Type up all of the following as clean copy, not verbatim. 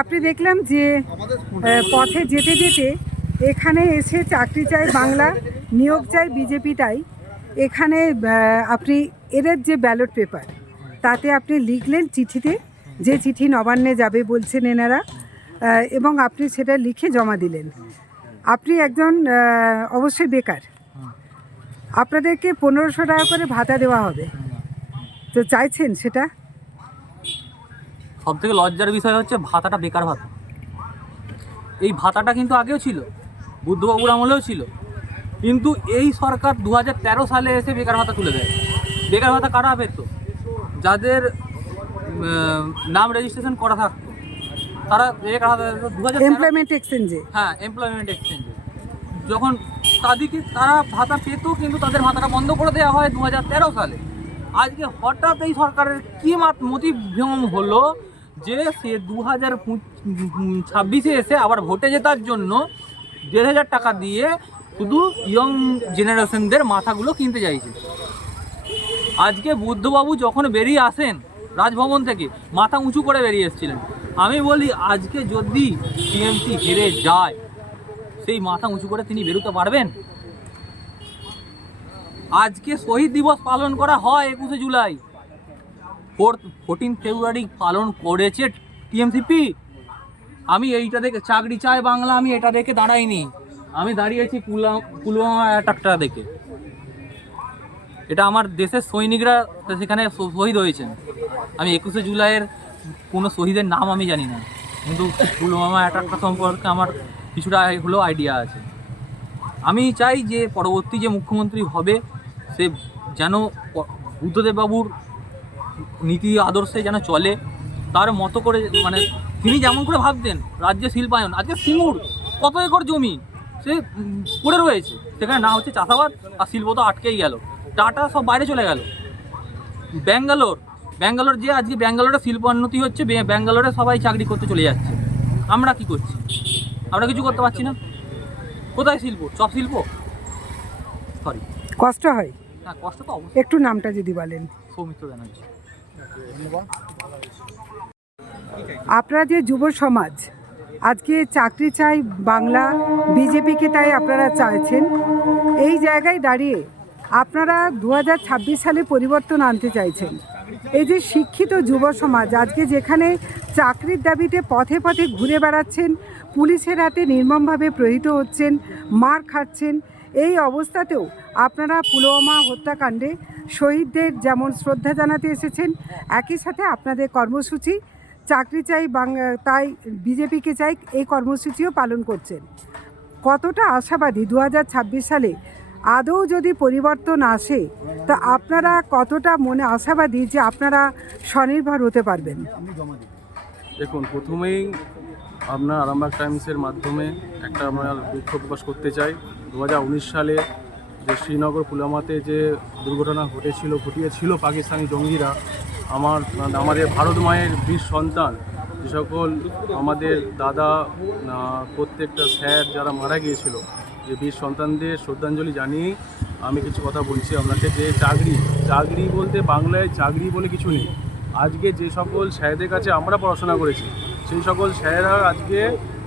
আপনি দেখলাম যে পথে যেতে যেতে এখানে এসে চাকরি চাই বাংলা, নিয়োগ চাই বিজেপি, তাই এখানে আপনি এদের যে ব্যালট পেপার তাতে আপনি লিখলেন চিঠিতে, যে চিঠি নবান্নে যাবে বলছেন এনারা, এবং আপনি সেটা লিখে জমা দিলেন। আপনি একজন অবশ্যই বেকার, আপনাদেরকে 1500 টাকা করে ভাতা দেওয়া হবে, তো চাইছেন সেটা? সব থেকে লজ্জার বিষয় হচ্ছে ভাতাটা বেকার ভাতা। এই ভাতাটা কিন্তু আগেও ছিল, বুদ্ধবাবুর আমলেও ছিল, কিন্তু এই সরকার 2013 সালে এসে বেকার ভাতা তুলে দেয়। বেকার ভাতা কারা পেত? যাদের নাম রেজিস্ট্রেশন করা থাকতো তারা বেকার ভাতা পেত। এমপ্লয়মেন্ট এক্সচেঞ্জে, হ্যাঁ, এমপ্লয়মেন্ট এক্সচেঞ্জে যখন তাদেরকে তারা ভাতা পেত, কিন্তু তাদের ভাতাটা বন্ধ করে দেওয়া হয় 2013 সালে। আজকে হঠাৎ এই সরকারের কী মতিভ্রম হলো যে সে 2026-এ এসে আবার ভোটে জেতার জন্য 1,500 টাকা দিয়ে শুধু ইয়ং জেনারেশনদের মাথাগুলো কিনতে চাইছে। আজকে বুদ্ধবাবু যখন বেরিয়ে আসেন রাজভবন থেকে, মাথা উঁচু করে বেরিয়ে এসেছিলেন। আমি বলি, আজকে যদি টিএমসি হেরে যায়, সেই মাথা উঁচু করে তিনি বেরোতে পারবেন? আজকে শহীদ দিবস পালন করা হয় 21শে জুলাই, 14 ফেব্রুয়ারি পালন করেছে টিএমসিপি। আমি এইটা দেখে চাকরি চাই বাংলা, আমি এটা দেখে দাঁড়াইনি, আমি দাঁড়িয়েছি পুলওয়ামা অ্যাটাকটা দেখে। এটা আমার দেশের সৈনিকরা সেখানে শহীদ হয়েছেন। আমি 21শে জুলাইয়ের কোনো শহীদের নাম আমি জানি না, কিন্তু পুলওয়ামা অ্যাটাকটা সম্পর্কে আমার কিছুটা হলেও আইডিয়া আছে। আমি চাই যে পরবর্তী যে মুখ্যমন্ত্রী হবে সে যেন বুদ্ধদেববাবুর নীতি আদর্শে যেন চলে, তার মতো করে, মানে তিনি যেমন করে ভাবতেন রাজ্যে শিল্পায়ন। আজকে সিঙ্গুর কত একর জমি সে পড়ে রয়েছে, সেখানে না হচ্ছে চাষাবাদ, আর শিল্প তো আটকেই গেল। টাটা সব বাইরে চলে গেল। ব্যাঙ্গালোর যে আজকে ব্যাঙ্গালোরে শিল্পোন্নতি হচ্ছে, ব্যাঙ্গালোরে সবাই চাকরি করতে চলে যাচ্ছে। আমরা কি করছি? আমরা কিছু করতে পারছি না। কোথায় শিল্প? সব শিল্প। সরি, কষ্ট হয়। হ্যাঁ, কষ্ট তো অবশ্যই। একটু নামটা যদি বলেন। সৌমিত্র ব্যানার্জি। আপনারা যে যুব সমাজ আজকে চাকরি চাই বাংলা, বিজেপিকে তাই আপনারা চাইছেন, এই জায়গায় দাঁড়িয়ে আপনারা 2026 সালে পরিবর্তন আনতে চাইছেন। এই যে শিক্ষিত যুব সমাজ আজকে যেখানে চাকরির দাবিতে পথে পথে ঘুরে বেড়াচ্ছেন, পুলিশের হাতে নির্মমভাবে প্রহৃত হচ্ছেন, মার খাচ্ছেন, এই অবস্থাতেও আপনারা পুলওয়ামা হত্যাকাণ্ডে শহীদদের যেমন শ্রদ্ধা জানাতে এসেছেন, একই সাথে আপনাদের কর্মসূচি চাকরি চাই তাই বিজেপিকে চাই, এই কর্মসূচিও পালন করছেন। কতটা আশাবাদী 2026 সালে আদৌ যদি পরিবর্তন আসে, তা আপনারা কতটা মনে আশাবাদী যে আপনারা স্বনির্ভর হতে পারবেন? দেখুন, প্রথমেই আপনার আরামবাগ টাইমসের মাধ্যমে একটা আমরা দুঃখ প্রকাশ করতে চাই। 2019 সালে যে শ্রীনগর পুলওয়ামাতে যে দুর্ঘটনা ঘটিয়েছিল পাকিস্তানি জঙ্গিরা, আমাদের ভারত মায়ের বীর সন্তান, যে সকল আমাদের দাদা, প্রত্যেকটা স্যার যারা মারা গিয়েছিল, যে বীর সন্তানদের শ্রদ্ধাঞ্জলি জানিয়ে আমি কিছু কথা বলছি আপনাকে। যে চাকরি বলতে বাংলায় চাকরি বলে কিছু নেই। আজকে যে সকল স্যারদের কাছে আমরা পড়াশোনা করেছি, সেই সকল স্যারেরা আজকে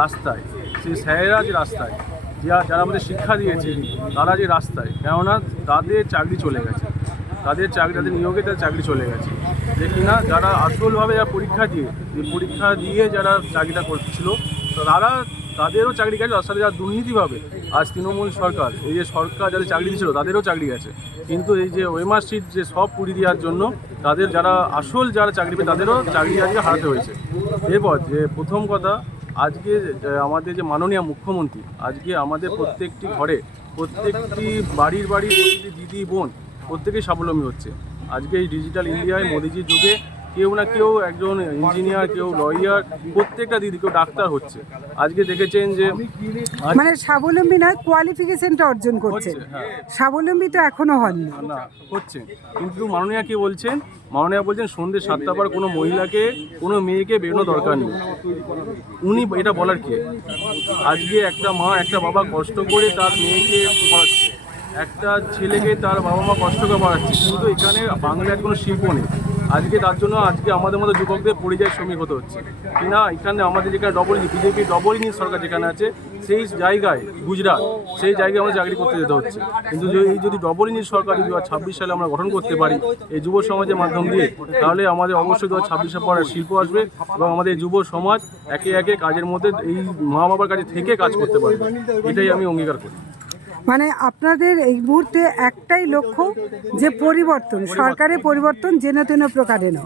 রাস্তায়, সেই স্যারেরা যে রাস্তায়, যারা আমাদের শিক্ষা দিয়েছে তারা যে রাস্তায়, কেননা তাদের চাকরি চলে গেছে, তাদের নিয়োগে তাদের চাকরি চলে গেছে। যে কিনা যারা আসলভাবে যারা পরীক্ষা দিয়ে যারা চাকরিটা করছিল, তাদেরও চাকরি গেছে। তার সাথে যারা দুর্নীতিভাবে আজ তৃণমূল সরকার, এই যে সরকার যাদের চাকরি দিয়েছিল তাদেরও চাকরি গেছে। কিন্তু এই যে ওএমআর শিট যে সব পুড়িয়ে দেওয়ার জন্য তাদের যারা চাকরি পেয়ে তাদেরও চাকরি আজকে হারাতে হয়েছে। এরপর যে প্রথম কথা, আজকে আমাদের যে মাননীয় মুখ্যমন্ত্রী আজকে আমাদের প্রত্যেকটি ঘরে, প্রত্যেকটি বাড়ির প্রতিটি দিদি বোন প্রত্যেকেই স্বাবলম্বী হচ্ছে। আজকে এই ডিজিটাল ইন্ডিয়ায় মোদিজির যুগে কেউ না কেউ একজন ইঞ্জিনিয়ার, কেউ লয়ার, প্রত্যেকটা দিদি, কেউ ডাক্তার হচ্ছে। আজকে দেখেছেন যে মানে স্বাবলম্বী নয়, কোয়ালিফিকেশনটা অর্জন করছে, হ্যাঁ স্বাবলম্বী তো এখনো হননি। না হচ্ছে, কিন্তু মাননীয়া কি বলছেন, মাননীয়া বলছেন সন্ধ্যে 7টার পর কোনো মহিলাকে, কোনো মেয়েকে বেরোনো দরকার নেই। উনি এটা বলার কে? আজকে একটা মা, একটা বাবা কষ্ট করে তার মেয়েকে পড়াচ্ছে, একটা ছেলেকে তার বাবা মা কষ্ট করে পড়াচ্ছে, কিন্তু এখানে বাংলার কোনো শিল্প নেই। আজকে তার জন্য আজকে আমাদের মতো যুবকদের পরিযায়ী শ্রমিক হতে হচ্ছে কিনা। এখানে আমাদের যেখানে বিজেপি ডবল ইঞ্জিন সরকার যেখানে আছে, সেই জায়গায় গুজরাট, সেই জায়গায় আমরা চাকরি করতে যেতে হচ্ছে। কিন্তু এই যদি ডবল ইঞ্জিন সরকার 2026 সালে আমরা গঠন করতে পারি এই যুব সমাজের মাধ্যম দিয়ে, তাহলে আমাদের অবশ্যই 2026 পর শিল্প আসবে এবং আমাদের যুব সমাজ একে একে কাজের মধ্যে এই মা বাবার কাছে থেকে কাজ করতে পারবে। এটাই আমি অঙ্গীকার করি। মানে আপনাদের এই মুহূর্তে একটাই লক্ষ্য, যে পরিবর্তন, সরকারের পরিবর্তন যেন তেন প্রকারেণ,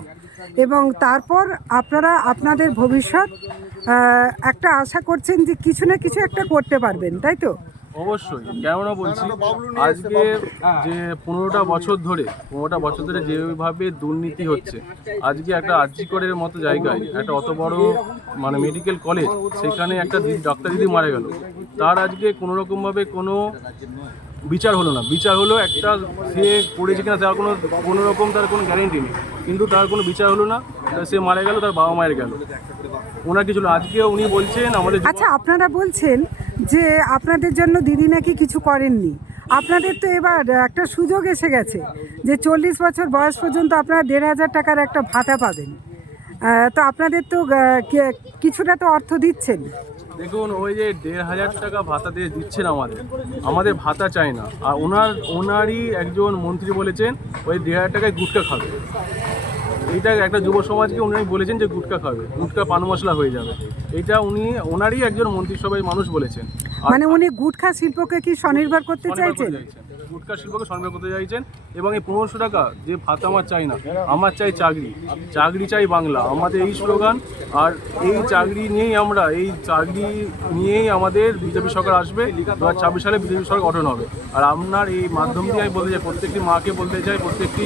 এবং তারপর আপনারা আপনাদের ভবিষ্যৎ একটা আশা করছেন যে কিছু না কিছু একটা করতে পারবেন, তাই তো? অবশ্যই, কেননা বলছি আজকে যে 15টা বছর ধরে যেভাবে দুর্নীতি হচ্ছে, আজকে একটা আরজিকরের মতো জায়গায় একটা অত বড় মানে মেডিকেল কলেজ, সেখানে একটা ডাক্তার দিদি মারা গেল, তার আজকে কোনোরকমভাবে কোনো বিচার হলো না। বিচার হলো একটা, সে করেছে কিনা তার কোনো রকম তার কোনো গ্যারেন্টি নেই, কিন্তু তার কোনো বিচার হলো না, সে মারা গেল, তার বাবা মায়ের গেল, ওনার কিছু না। আজকে উনি বলছেন আমাদের, আচ্ছা, আপনারা বলছেন যে আপনাদের জন্য দিদি নাকি কিছু করেননি। আপনাদের তো এবার একটা সুযোগ এসে গেছে যে 40 বছর বয়স পর্যন্ত আপনারা 1,500 টাকার একটা ভাতা পাবেন। তো আপনাদের তো কিছুটা তো অর্থ দিচ্ছেন। দেখুন, ওই যে 1,500 টাকা ভাতা দিয়ে দিচ্ছেন, আমাদের ভাতা চাই না। আর ওনারই একজন মন্ত্রী বলেছেন ওই 1,500 টাকায় গুটকা খাবে। এইটা একটা যুব সমাজকে উনি বলেছেন যে গুটকা খাবে, গুটকা পান মশলা হয়ে যাবে। এটা ওনারই একজন মন্ত্রিসভায় মানুষ বলেছেন। মানে উনি গুটখা শিল্পকে কি স্বনির্ভর করতে চাইছেন? গুটকা শিল্পকে স্বনির্ভর করতে চাইছেন। এবং এই 1500 টাকা যে ভাতা আমার চাই না, আমার চাই চাকরি, চাকরি চাই বাংলা, আমাদের এই স্লোগান। আর এই চাকরি নিয়েই আমাদের বিজেপি সরকার আসবে। 2026 সালে বিজেপি সরকার গঠন হবে। আর আপনার এই মাধ্যম দিয়ে আমি বলতে চাই, প্রত্যেকটি মাকে বলতে চাই, প্রত্যেকটি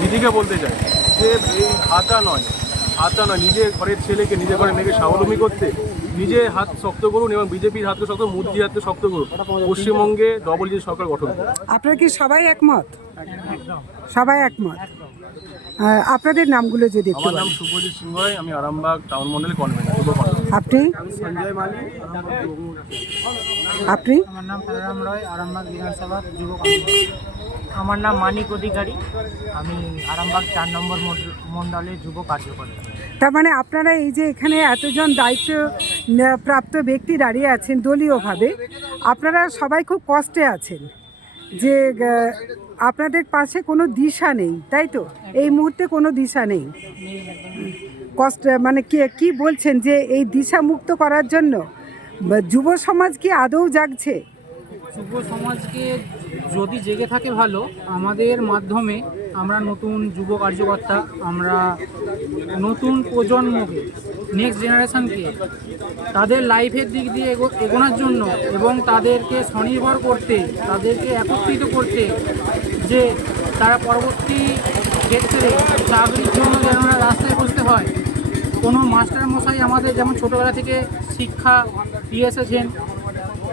দিদিকে বলতে চাই যে এই ভাতা নয়, নিজের ঘরের ছেলেকে, নিজের ঘরের মেয়েকে স্বাবলম্বী করতে নিজে হাত শক্ত করুন এবং বিজেপির হাতকে শক্ত, মোদির হাতকে শক্ত করুন। পশ্চিমবঙ্গে ডবল ইঞ্জিন সরকার গঠন করুন। আপনারা কি সবাই একমত? সবাই একমত। আপনাদের নামগুলো যদি একটু আমার নাম বলেন। শুভজিৎ সিংহ রায়, আমি আরামবাগ টাউন মন্ডলের কনভেনার। আপনি? সঞ্জয় মালি। আপনি? আমার নাম ফেরারাম রয়, আরামবাগ বিধানসভার যুব কংগ্রেস। আমার নাম মানিক অধিকারী, আমি আরামবাগ 4 নম্বর মণ্ডলের যুব কার্যকর্তা। তার মানে আপনারা এই যে এখানে এতজন দায়িত্ব প্রাপ্ত ব্যক্তি দাঁড়িয়ে আছেন দলীয়ভাবে, আপনারা সবাই খুব কষ্টে আছেন, যে আপনাদের পাশে কোনো দিশা নেই, তাই তো? এই মুহূর্তে কোনো দিশা নেই, কষ্ট মানে কি বলছেন যে এই দিশা মুক্ত করার জন্য যুব সমাজ কি আদৌ জাগছে? যুব সমাজকে যদি জেগে থাকে ভালো, আমাদের মাধ্যমে আমরা নতুন যুব কার্যকর্তা, আমরা নতুন প্রজন্মকে, নেক্সট জেনারেশনকে তাদের লাইফের দিক দিয়ে এগোনোর জন্য এবং তাদেরকে স্বনির্ভর করতে, তাদেরকে একত্রিত করতে, যে তারা পরবর্তী ক্ষেত্রে চাকরির জন্য যেন রাস্তায় বসতে হয়। কোনো মাস্টার মশাই আমাদের যেমন ছোটোবেলা থেকে শিক্ষা দিয়ে এসেছেন,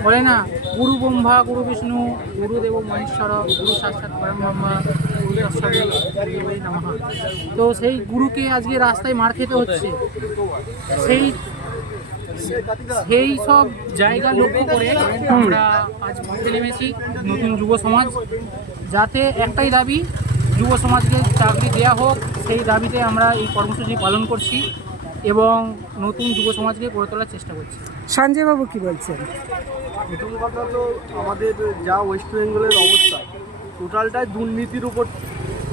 বলে না, গুরু ব্রহ্মা গুরু বিষ্ণু গুরুদেব মহেশ্বর গুরু সাক্ষাৎ পরব্রহ্মা গুরু তস্मै নমঃ। তো সেই গুরুকে আজকে রাস্তায় মার খেতে হচ্ছে। সেই সব জায়গা লক্ষ্য করে আমরা আজ মাঠে নেমেছি, নতুন যুব সমাজ, যাতে একটাই দাবি, যুব সমাজকে চাকরি দেওয়া হোক। সেই দাবিতে আমরা এই কর্মসূচি পালন করছি এবং নতুন যুব সমাজকে গড়ে তোলার চেষ্টা করছি। সঞ্জয়বাবু কি বলছেন? প্রথম কথা তো আমাদের যা ওয়েস্ট বেঙ্গলের অবস্থা, টোটালটাই দুর্নীতির উপর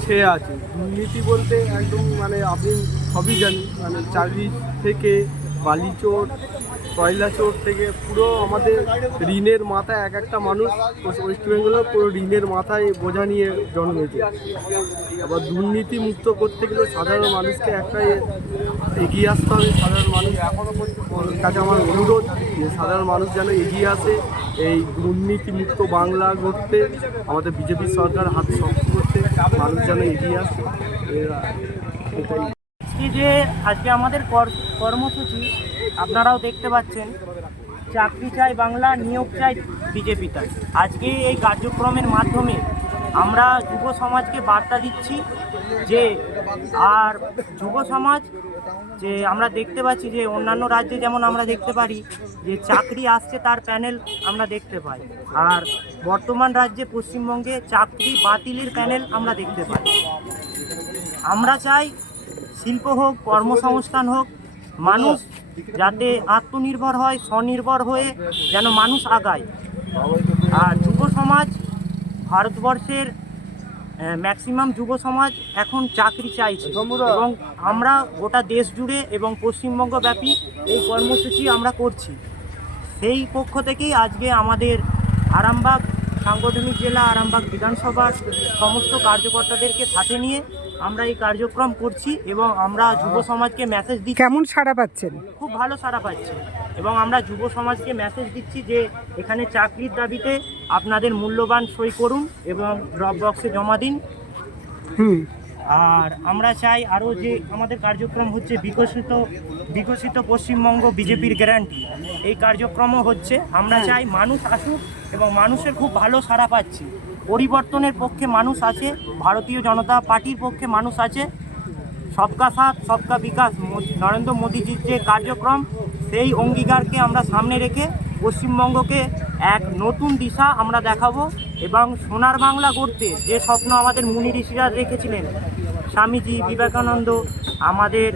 ছেয়ে আছে। দুর্নীতি বলতে একদম মানে আপনি সবই জানেন, মানে চাকরি থেকে বালিচোর, কয়লা চোর থেকে পুরো আমাদের ঋণের মাথায় এক একটা মানুষ ওয়েস্ট বেঙ্গলের পুরো ঋণের মাথায় বোঝা নিয়ে জন্মেছে। আবার দুর্নীতি মুক্ত করতে গেলে সাধারণ মানুষকে একটাই এগিয়ে আসতে হবে। সাধারণ মানুষ কাছে আমার অনুরোধ যে সাধারণ মানুষ যেন এগিয়ে আসে এই দুর্নীতি মুক্ত বাংলা গড়তে, আমাদের বিজেপি সরকার হাত শক্ত করতে মানুষ যেন এগিয়ে আসে। এটাই। আজকে আমাদের কর্মসূচি আপনারাও দেখতে পাচ্ছেন, চাকরি চাই বাংলা, নিয়োগ চাই বিজেপি চাই। আজকে এই কার্যক্রমের মাধ্যমে আমরা যুব সমাজকে বার্তা দিচ্ছি যে, আর যুব সমাজ যে আমরা দেখতে পাচ্ছি যে অন্যান্য রাজ্যে যেমন আমরা দেখতে পারি যে চাকরি আসছে তার প্যানেল আমরা দেখতে পাই, আর বর্তমান রাজ্যে পশ্চিমবঙ্গে চাকরি বাতিলের প্যানেল আমরা দেখতে পাই। আমরা চাই শিল্প হোক, কর্মসংস্থান হোক, মানুষ যাতে আত্মনির্ভর হয়, স্বনির্ভর হয়ে যেন মানুষ আগায়। আর যুব সমাজ, ভারতবর্ষের ম্যাক্সিমাম যুব সমাজ এখন চাকরি চাইছে এবং আমরা গোটা দেশ জুড়ে এবং পশ্চিমবঙ্গব্যাপী এই কর্মসূচি আমরা করছি। সেই পক্ষ থেকেই আজকে আমাদের আরামবাগ সাংগঠনিক জেলা, আরামবাগ বিধানসভার সমস্ত কার্যকর্তাদেরকে সাথে নিয়ে আমরা এই কার্যক্রম করছি এবং আমরা যুব সমাজকে মেসেজ দিচ্ছি। কেমন সাড়া পাচ্ছেন? খুব ভালো সাড়া পাচ্ছি এবং আমরা যুব সমাজকে মেসেজ দিচ্ছি যে এখানে চাকরির দাবিতে আপনাদের মূল্যবান সই করুন এবং ড্রপ বক্সে জমা দিন। আর আমরা চাই আরও যে আমাদের কার্যক্রম হচ্ছে বিকশিত পশ্চিমবঙ্গ বিজেপির গ্যারান্টি, এই কার্যক্রমও হচ্ছে। আমরা চাই মানুষ আসুক এবং মানুষের খুব ভালো সাড়া পাচ্ছি। পরিবর্তনের পক্ষে মানুষ আছে, ভারতীয় জনতা পার্টির পক্ষে মানুষ আছে। সবকা সাথ সবকা বিকাশ, নরেন্দ্র মোদীজির যে কার্যক্রম, সেই অঙ্গীকারকে আমরা সামনে রেখে পশ্চিমবঙ্গকে এক নতুন দিশা আমরা দেখাবো এবং সোনার বাংলা গড়তে যে স্বপ্ন আমাদের মুনি ঋষিরা রেখেছিলেন, স্বামীজি, বিবেকানন্দ, আমাদের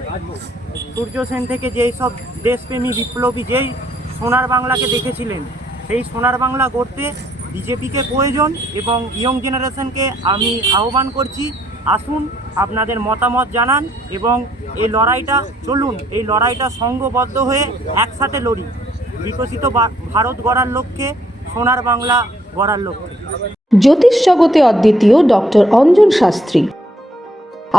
সূর্য সেন থেকে যেই সব দেশপ্রেমী বিপ্লবী যেই সোনার বাংলাকে দেখেছিলেন, সেই সোনার বাংলা গড়তে বিজেপিকে প্রয়োজন এবং ইয়ং জেনারেশনকে আমি আহ্বান করছি, আসুন আপনাদের মতামত জানান এবং এই লড়াইটা চলুন, এই লড়াইটা সংঘবদ্ধ হয়ে একসাথে লড়ি, বিকশিত ভারত গড়ার লক্ষ্যে, সোনার বাংলা গড়ার লক্ষ্যে। জ্যোতিষ জগতে অদ্বিতীয় ডক্টর অঞ্জন শাস্ত্রী,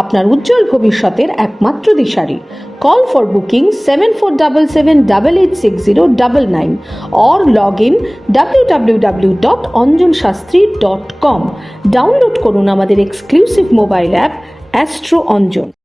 আপনার উজ্জ্বল ভবিষ্যতের একমাত্র দিশারি। Call for booking 7477886099 or log in www.anjanshastri.com। Download করুন আমাদের exclusive mobile app astro Anjan.